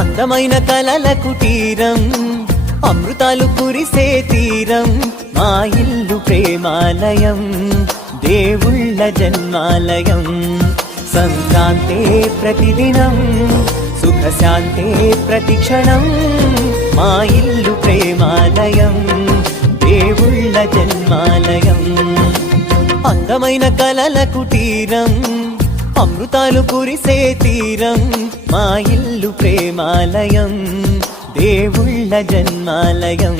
అందమైన కలల కుటీరం, అమృతాలు కురిసే తీరం, మా ఇల్లు ప్రేమాలయం, దేవుళ్ళ జన్మాలయం. సంక్రాంతే ప్రతిదినం, సుఖశాంతే ప్రతిక్షణం, మా ఇల్లు ప్రేమాలయం, దేవుళ్ళ జన్మాలయం. అందమైన కలల కుటీరం, అమృతాలు కురిసే తీరం, మా ఇల్లు ప్రేమాలయం, దేవుళ్ళ జన్మాలయం.